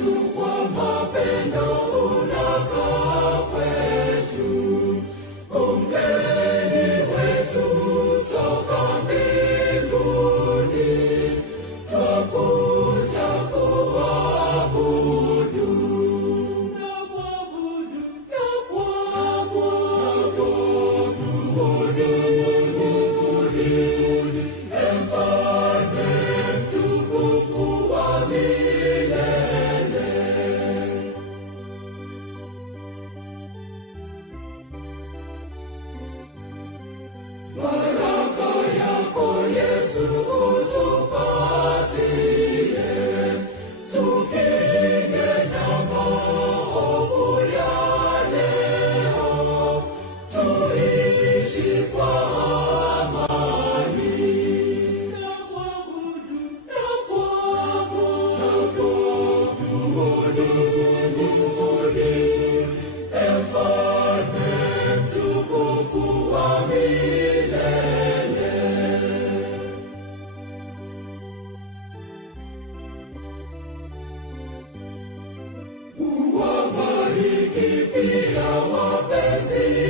Yesu, kwa mapendo unakaa kwetu. Mgeni wetu toka mbinguni, twakuja kuabudu. Mfalme mtukufu wa milele. Baraka yako Yesu utupatie, tukinge na maovu ya leo, tuishi kwa amani. Mfalme mtukufu wa milele. Uwabariki pia wapenzi